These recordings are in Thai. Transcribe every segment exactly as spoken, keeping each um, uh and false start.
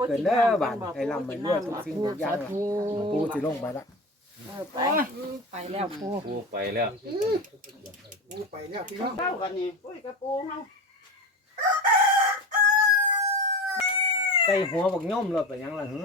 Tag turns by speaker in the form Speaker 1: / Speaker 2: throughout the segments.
Speaker 1: เกินเด้อบาดให้ลำไปด้วยทุกสิ่งทุกอย่างปูสิลงไปละ
Speaker 2: ไปไปแล้วปู
Speaker 3: ปูไปแล้ว
Speaker 1: ปูไปแล้วพี่น้อง
Speaker 2: เต้ากันนี่ปุ้ยกระปูเฮา
Speaker 1: ใส่หัวบักย่อมเลยไปยังล่ะหือ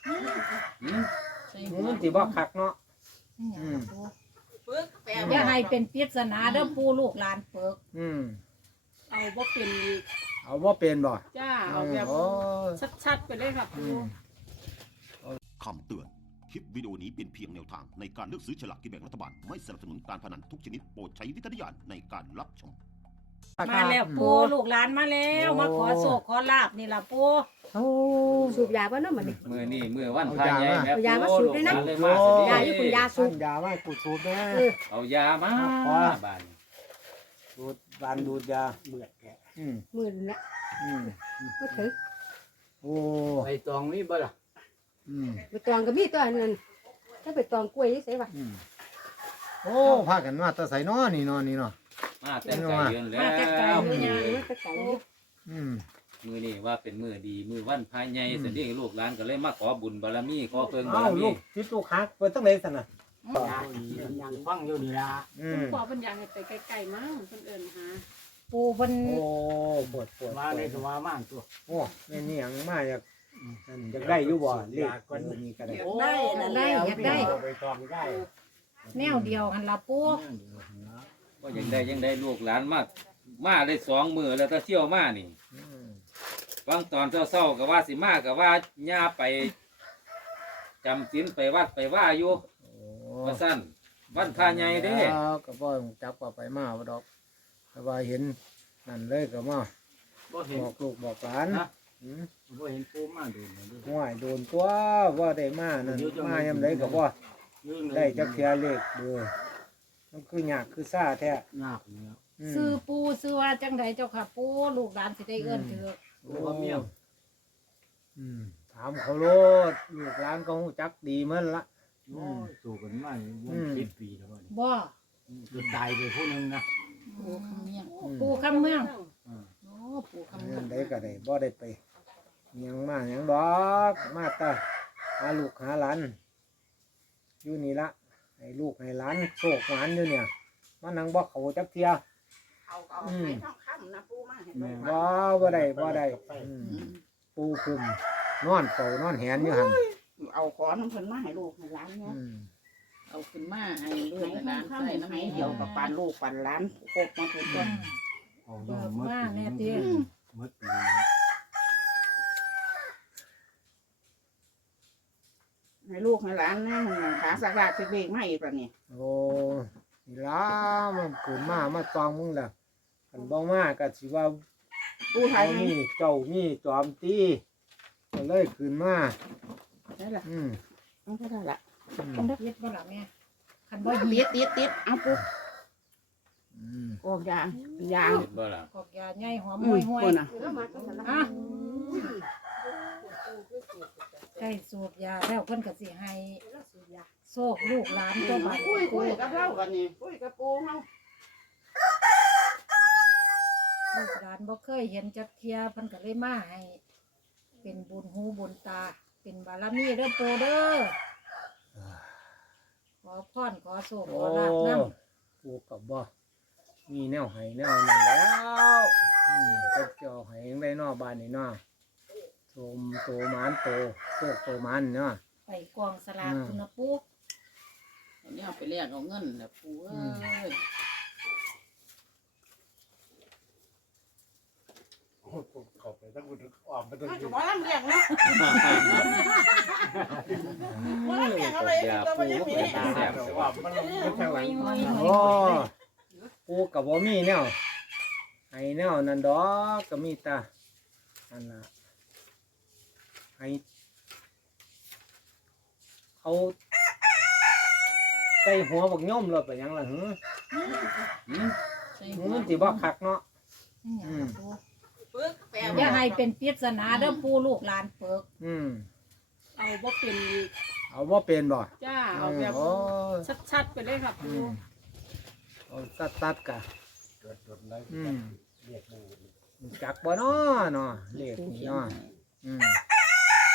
Speaker 1: มันสิบ่คักเนาะอืม
Speaker 4: อย่าให้เป็นปริศนาเด้อปูลูกหลานเปิก
Speaker 1: อืม
Speaker 2: เอาบ่เป็น
Speaker 1: เอาบ่เป็นบ่
Speaker 2: จ้าเอาแบบชัดๆไปเลยครับปู
Speaker 5: คำเตือนคลิปวิดีโอนี้เป็นเพียงแนวทางในการเลือกซื้อฉลากกินแบ่งรัฐบาลไม่สนับสนุนการพนันทุกชนิดโปรดใช้วิจารณญาณในการรับชม
Speaker 4: มาแล้วปูลูกหลานมาแล้วมาขอโศกขอลาบนี่ล่ะปู
Speaker 6: สูบยาบ่เนาะมันนี่
Speaker 3: มือนี่มือวันพายใหญ่แม่
Speaker 6: ยามาสูบด้วยนะยาอยู่คุณยาสูบ
Speaker 1: ยามากูสูบนะ
Speaker 3: เอายามาบ้าน
Speaker 1: ดูดบานดูดยาเบื่อแกอืม
Speaker 6: มื้อละ
Speaker 1: อืม
Speaker 6: บ่ถือ
Speaker 1: โอ้
Speaker 3: ใบตองมีบ่ล่ะ
Speaker 1: อืม
Speaker 6: ใบตองก็มีตัวนั้นถ้าใบตองกล้วยนี่ใส่ว่า
Speaker 1: อืมโอ้พากันมาแตะใส่น้อนี่น้อนี่เนาะ
Speaker 3: มาแต่ไก่เดือนแล้วมาแต่
Speaker 6: ไก่มือยามาแต่ไก่
Speaker 1: อืม
Speaker 3: มือนี่ว่าเป็นมือดีมือวันพายใหญ่สินี่ลูกหลานก็เลยมาขอบุญบารมีขอเพิ่งบารมี
Speaker 1: ลูกจิตลูกฮักเพิ่นตั้งไหนซั่นน่ะ
Speaker 2: ยังฟังอยู่นี่ล่ะอืมพ่อเพิ่นอยากให้ไปไกลๆมั้งเพิ่นเอิ้นหา
Speaker 4: ปูเพิ่น
Speaker 1: โอ้ปวดปวด
Speaker 2: ว่าได้ก็ว่ามากตัว
Speaker 1: โอ้แม่นี่หยังมาอยากนั่นอยากได้อยู่บ่เลขคนนี้ก็ได้
Speaker 4: ได้ได้อยากได้
Speaker 1: ไปตองได้
Speaker 4: แนวเดียวหั่นล่ะปู
Speaker 3: ก็ยังได้ยังได้ลูกหลานมามาได้สองมือแล้วถ้าเที่ยวมานี่บางตอนเศร้าๆก็ว่าสิมาก็ว่าย่าไปจำศีลไปวัดไปว่าอยู่ว่าสั้นวันพาใหญ่เด้
Speaker 1: ก็บ่จับก็ไปมาบ่ดอกแต่ว่าเห็นนั่นเลยก็มาบอกลูกบอกหลานอืม
Speaker 2: บ่เห็นปูมาโดน
Speaker 1: ห้วยโดนตัวว่าได้มานั่นมายามใดก็บ่ได้จักเทื่อเลขเด้อมันคือยากคือซ่าแท้
Speaker 2: ยากแล้ว
Speaker 4: ซื้อปูซื้อว่าจังไดเจ้าค่ะปูลูกหลานสิได้เอิ้นถือ
Speaker 2: โอ้เมีย
Speaker 1: อืมถามเขาโลดลูกหลานก็ฮู้จักดีเหมือนละ
Speaker 2: โอ้สู่กันมาบ่สิบปีแล้วบ่
Speaker 4: บ่
Speaker 2: จะตายไปผู้นึงนะ
Speaker 4: ปูคำเมืองปูคำเมืองโอ้ปูคำเมือง
Speaker 1: ได้ก็ได้บ่ได้ไปยังมาหยังดอกมาตาหาลูกหาหลานอยู่นี่ละให้ลูกให้หลานโชคหลานอยู่เนี่ยมานั่งบ่เขาจักเที่ย
Speaker 2: เอาเอาให้ทองคำนะปูมาให้บ่
Speaker 1: บ่บ่ได้บ่ได้ปูคุมนอนเฝ้านอนแหนอยู่หั่น
Speaker 2: เอาขอน้ำเพิ่นมาให้ลูกให้หลานเนาะเอาขึ้นมาให้ลูกให้หลานใส่น้ำให้เดียวกับปานลูกปานหลานครบมาทุกคน
Speaker 4: เอาดอกมาแน่ติ
Speaker 2: หมดให้ลูกให้หลานนี่ขาสักราชเบกมาอีกแล้วนี่
Speaker 1: โอ้นี่ล่ะมันเกิดมามาตองมึงล่ะคันบ่มาก็สิว่า
Speaker 2: ปูไทย
Speaker 1: มีเจ้ามีจอมตีก็เลยขึ้นมา
Speaker 2: ได้ล่ะ
Speaker 1: อืม
Speaker 2: เอาได้ล่ะ
Speaker 4: ต้องติดบ่ล่ะแม่คันบ่
Speaker 2: ติดติดติดเอาปูอืมกอกยางยาง
Speaker 3: บ่ล่ะ
Speaker 4: กอกยาใหญ่หอมห้วยๆอ่ะใกล้สูบยาแล้วเพิ่นก็สิให้โชคลูกหลานตัวบัด
Speaker 2: คุยคุยกับเรากันนี่คุยกับปูเฮา
Speaker 4: ลูกหลานบ่เคยเห็นจักเที่ยเพิ่นก็เลยมาให้เป็นบุญหูบุญตาเป็นบารมีเด้อปู่เด้อขอพรขอโชคขอลาภนำ
Speaker 1: ปู่ก็บ่มีแนวให้แนวนั่นแล้วอืมก็เจ้าให้ได้นอบ้านนี่เนาะโตมโตหมานโตโชคโตหมานเนาะ
Speaker 4: ไปกองสลากคุณนะปู่
Speaker 2: อันนี้เอาไปเรียกเอาเงินน่ะปู่เอ้ย
Speaker 1: เข้าไปทั้งคุณออกมาทั้ง
Speaker 2: คุณบ่ลำเลี้ยงเนาะบ่ลำเลี้ยงอะไรก็บ่ยังมี
Speaker 1: ว่ามันไม่ใช่หลังโอ้ปู่ก็บ่มีแนวให้แนวนั่นดอกก็มีตาอันน่ะให้เขาใส่หัวบักย่อมเลยไปยังล่ะหือมันสิบ่คักเนาะอืม
Speaker 4: อย่าให้เป็นปริศนาเด้อปู่ลูกหลานเปิก
Speaker 1: อืม
Speaker 2: เอาบ่เป็น
Speaker 1: เอาบ่เป็นบ่
Speaker 2: จ้าเอาแบบชัดๆไปเลยครับปู่
Speaker 1: เอาตัดๆกะอืมจักบ่เนาะเนาะเลขนี่เนาะอืม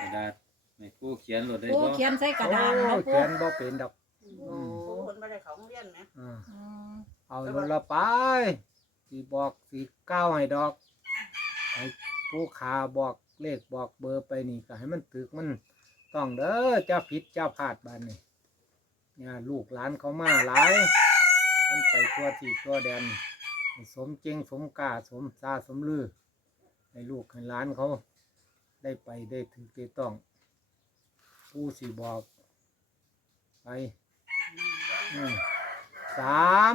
Speaker 3: ระดาษในผู้เขียนรถได้
Speaker 4: ปู
Speaker 3: บ่
Speaker 4: เขียนใส่กระดาน
Speaker 1: โอ้
Speaker 4: เนาะปู
Speaker 1: เขียนบ่เป็นดอก
Speaker 2: โอ้คนไม่ได้เขาโรงเรียนไหม
Speaker 1: อ่า
Speaker 4: อืม
Speaker 1: เอารถละไปสิบอกสิก้าวให้ดอกให้ผู้ขาบอกเลขบอกเบอร์ไปนี่ก็ให้มันถึกมันต้องเด้อเจ้าผิดเจ้าพลาดบ้านนี่เนี่ยลูกหลานเขามาหลายมันไปทั่วที่ทั่วแดนให้สมเจงสมกล้าสมซาสมลือให้ลูกให้หลานเขาได้ไปได้ถึกได้ต้องผู้สิบอกไปอืมสาม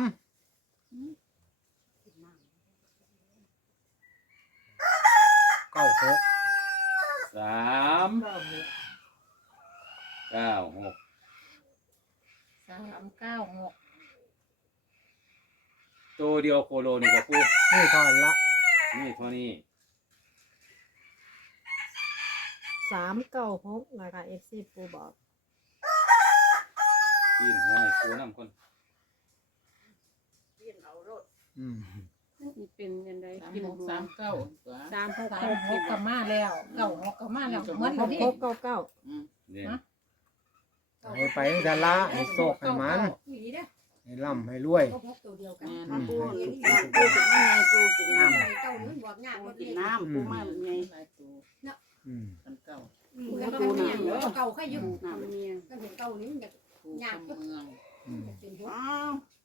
Speaker 1: เก้าหก
Speaker 3: สามเก้าหก
Speaker 4: สามเก้าหก
Speaker 3: ตัวเดียวโคโลนี่ก็ปู
Speaker 1: นี่ทอนละ
Speaker 3: นี่เท่านี้
Speaker 6: สามเก้าหกนะคะเอฟซีปูบอก
Speaker 3: ปีนหัวให้ปูน้ำคน
Speaker 2: เรียนเอารถ
Speaker 1: อืม
Speaker 6: นี่เป็นยังไง
Speaker 2: สาม
Speaker 6: กิน
Speaker 2: หกสามเก้าตัว
Speaker 6: สามหก
Speaker 4: สา
Speaker 6: ห
Speaker 4: ม
Speaker 6: ก
Speaker 4: หกก็มาแล้วเก้าหกก็มาแล้วเหมือน
Speaker 6: ห
Speaker 4: กัน
Speaker 6: ก
Speaker 4: ดิ
Speaker 6: หกเก้าเก้า
Speaker 2: อืม
Speaker 3: เนี่ย
Speaker 1: ให้ไปจังซั่นละให้โชคให้หมันให้ร่ำให้รวย
Speaker 2: แม่นปูกินน้ำปูกินน้ำไงปูกินน้ำปูกินน้ำปูมาไงหลายตัว
Speaker 1: อืม
Speaker 2: กันเก้า
Speaker 6: ปูน้ำเด้อ
Speaker 7: เก่าแค่ยืม
Speaker 2: น้ำ
Speaker 6: เมีย
Speaker 7: ก็เห็นเก่านี้มันจะ
Speaker 2: ปูกำเมือง
Speaker 1: อืม
Speaker 7: เป็นหัว
Speaker 2: อ้าว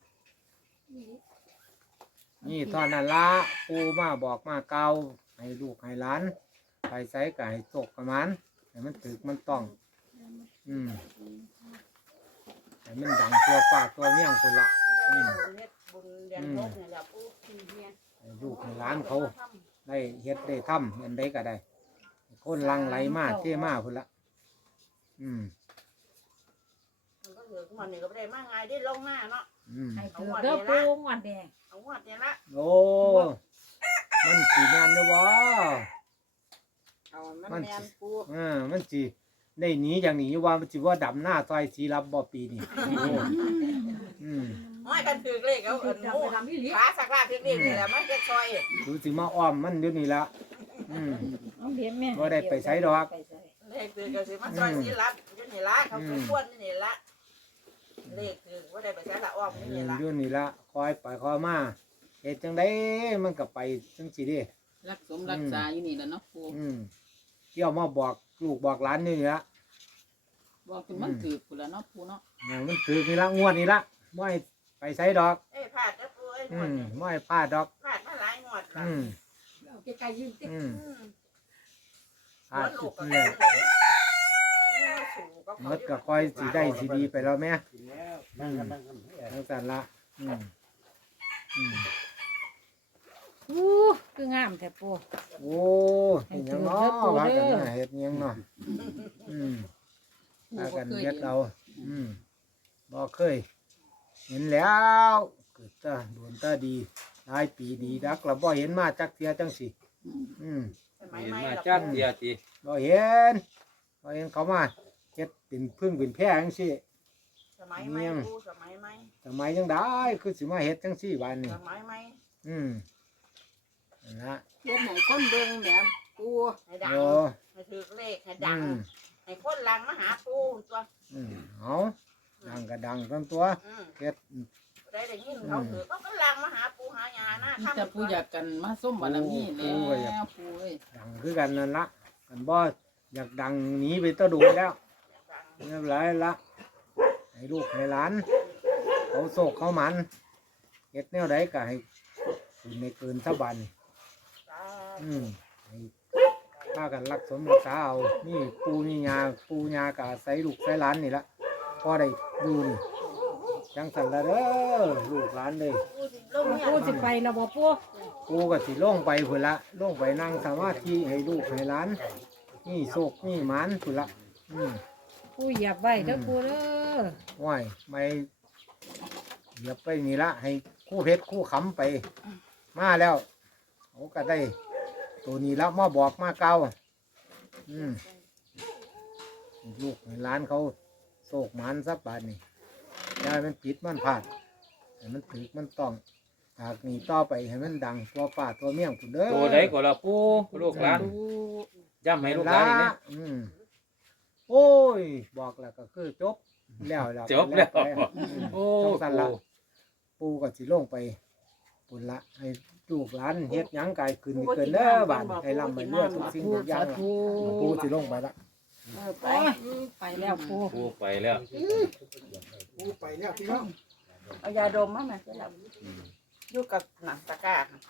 Speaker 1: นี่ตอนนั้นละปูมาบอกมาเกล่าวให้ลูกให้หลานไปใส่ก็ให้โชคให้หมันให้มันถึกมันต้อง อืมให้มันดังตัวป้าตัวเมี่ยงคนละ
Speaker 2: บุญเฮ็ดบุญเรียนรถเนี่ยแหละปูกินเนี่ย
Speaker 1: ให้ลูกให้หลานเขาได้เฮ็ดได้ทำอันใดก็ได้ คนหลังไหลมาเท่มาคนละอืม
Speaker 2: มันก็เหลือมันนี่ก็ไม่ได้มาไงได้ลงหน้าเนาะ
Speaker 1: อืม
Speaker 4: ให้ถือเด้อปูงวดแดง
Speaker 2: เอาวัดเนี่ยละ
Speaker 1: โอ้มันสีงานเด้อวะ
Speaker 2: เอามันแมนปู
Speaker 1: เออมันสิได้หนีอย่างนี้ว่ามันสิว่าดำหน้าซอยสีรับบ่ปีนี่โอ้อืม
Speaker 2: ห้อยกันถือเลขเอาเอิ้น
Speaker 7: จะ
Speaker 2: โอ้
Speaker 7: ไปทำที่ลิ้น
Speaker 2: ขาสักลาถือเลขนี่แหละมันจะซอย
Speaker 1: ดูสิมาอ้อมมันเดี๋ยวนี้ละอืม
Speaker 4: เอาเดี๋ยวแม่
Speaker 1: บ่ได้ไปไสดอก
Speaker 4: ไปไส
Speaker 2: เลขถือก็สิมันซอยสีรับอยู่นี่ละเขาคือควนนี่ละเลขถือว่าได้ไปใช้ละอ้อม
Speaker 1: เอ
Speaker 2: นี่
Speaker 1: อ
Speaker 2: ละ
Speaker 1: อยู่นี่ละคอยไปคอยมาเฮ็ดจังไดมันก็ไปจังสิเด้
Speaker 2: รักสมรักษาอยู่นี่แหละเนาะปู
Speaker 1: อืมเที่ยวมาบอกลูกบอกหลานนี่ละ
Speaker 2: บอกถึงมันถือกูแล้วเนาะปูเนาะ
Speaker 1: อ่ามันถือนี่ละงวดนี่ละบ่ให้ไปไสดอก
Speaker 2: เอ้ยพลาดแล้วปูเอ้ย
Speaker 1: อืมบ่ให้พลาดดอก
Speaker 2: พลาดมาหลายงวดละ
Speaker 1: อืม
Speaker 7: เอาไกลๆยืม
Speaker 1: อืม
Speaker 2: อืม
Speaker 1: พลาด
Speaker 2: ลู
Speaker 1: สุ
Speaker 2: ก
Speaker 1: ด
Speaker 2: ก็
Speaker 1: เล
Speaker 2: ได้
Speaker 1: ยหมดก็คอยสิได้สิดีไปแล้วแม่อืมทั้งสันละอืมอืม
Speaker 4: อู้คืองามแท้ปู
Speaker 1: โอ้เห็นหยังเนาะว่ากันน่ะเฮ็ดหยังเนาะอืมพากันเฮ็ดเอาอืมบ่เคย เห็นแล้วเกิดตาโดนตาดีหลายปีดีดักแล้วบ่เห็นมาจักเที่ยจังสิอืม
Speaker 3: เห็นมาจักเดียวติ
Speaker 1: บ่เห็นบ่เห็นเขามาเฮ็ดเป็นพึ่งเป็นแพร่จังซี่
Speaker 2: สมัยใหม่ปูสมัยใหม่
Speaker 1: ทำไมจังได้คือสิมาเฮ็ดจังซี่บานนี้
Speaker 2: สมัยใหม่
Speaker 1: อืมนั่นละ
Speaker 2: เฮ็ดให้คนเบิ่งแบบปูให้ดัง
Speaker 1: โอ้
Speaker 2: ให้ถือเลขให้
Speaker 1: อื
Speaker 2: ดัง
Speaker 1: ม
Speaker 2: ให้คนลังมาหาปูตัว
Speaker 1: อืมเอาดังก็ดังทั้งตัว
Speaker 2: อืม
Speaker 1: เฮ็ด
Speaker 2: ได้ได้ยินเขาถือเขาก็ลังมาหาปูหายาหน้า
Speaker 8: แต่ปูอยากกันมาส้มบารมีแล้วปูเอ้ย
Speaker 1: ดังคือกันนั่นละกันบ่อยากดังหนีไปตะดูแล้วเรียบร้อยละให้ลูกให้หลานเขาโศกเขาหมันเฮ็ดแนวใดก็ให้คุณในเกินสะบันอืมให้พากันรักสมรักษาเอานี่ปูนี่ยาปูยากะใส่ลูกใส่หลานนี่ละพอได้ดูนี่จังสันละเด้อลูกหลานเลย
Speaker 4: ปูสิไปแล้วบ่ปู
Speaker 1: ปูก็สิลงไปพุ่นละลงไปนั่งสมาธิให้ลูกให้หลานนี่โศกนี่หมานพุ่นละอืม
Speaker 4: ปูเหยียบไว้เด้อปูเด้อ
Speaker 1: ไหวไปเหยียบไปนี่ละให้คู่เพชรคู่ขำไป มาแล้วเขาก็ได้ ตัวนี้แล้วมาบอกมาเก่าอืมลูกให้หลานเขาโศกหมานสักบาทนี่ยายมันปิดมันผาดให้มันถึกมันต้องหากนี่ต่อไปให้มันดังตัวป่าตัวเมี่ยงพุ่นเด้อ
Speaker 3: ตัวใดก็ละปูลูกหลานย้ำให้ลูกหลานอีกนะ
Speaker 1: อืมโอ้ย บอกแล้วก็คือจบแล้วแล้ว
Speaker 3: จบแล้ว
Speaker 1: ไป
Speaker 3: โอ้
Speaker 1: ต้องสั่นละ
Speaker 3: ปู
Speaker 1: ปูก็สิลงไปปุ่นละให้ลูกหลานเฮ็ดหยังกายขึ้นเกินเด้อบาดให้ร่ำให้รวยทุกสิ่งทุกอย่างละปูสิลงไปละ
Speaker 2: เออไป
Speaker 4: โอ้ยไปแล้วปู
Speaker 3: ปูไปแล้ว
Speaker 1: ปูไปแล้วพี่น้อง
Speaker 2: เอายาดมมาไหมอยู่กับหนังตะกร้าค่ะ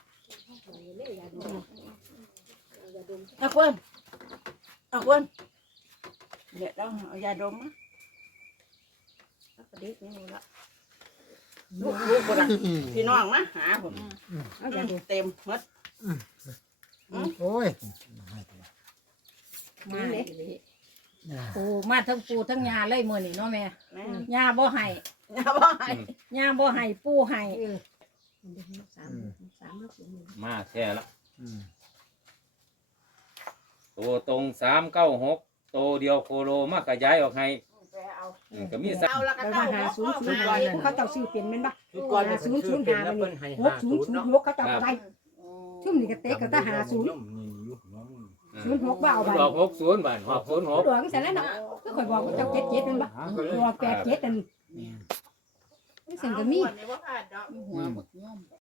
Speaker 2: เอาควรเอาควรเนี่ยต้องเอายาดมมาแล้วก็ดิบนี่ละลูกลูกคนละพี่น้องมาหาผมเต็มหมด
Speaker 1: โอ้ย
Speaker 4: มาเลยปูมาทั้งปูทั้งยาเลยมื้อนี้เนาะแม่
Speaker 2: แม่
Speaker 4: ยาบ่ให้
Speaker 2: ยาบ่ให้
Speaker 4: ยาบ่ให้ปูให้
Speaker 6: สามสามแล้ว
Speaker 3: มาแท้ละ
Speaker 1: อืม
Speaker 3: ตัวตรงสามเก้าหกตัวเดียวโคโลมากระย้ายออกให้
Speaker 2: ไปเอา
Speaker 3: อืมก็มีสาม
Speaker 2: เอาละก็
Speaker 7: ไป
Speaker 2: เต้า
Speaker 7: มาหาศูนย์ศูนย์ก่อนพวกเขาเจ้าซื้อเป็นแม่นปะ
Speaker 9: ชุดก่อน
Speaker 7: หาศูนย์ศูนย์หามันนี่หกศูนย์ศูนย์หกเขาเจ้าก็ได้ชุ่มนี่ก็เตะก็ถ้าหาศูนย์ศูนย์หกว่าเอาไป
Speaker 3: ดอกหกศูนย์บาทหกศูนย์หก
Speaker 7: หลวงเสร็จแล้วเนาะก็ข่อยบอกว่าเจ้าเจ็ดเจ็ดแม่นปะตัวแปดเจ็ดนั่นนี่สิ่งก็มี
Speaker 2: วันนี้ว่าพลาดดอก
Speaker 8: หัวบักย่อม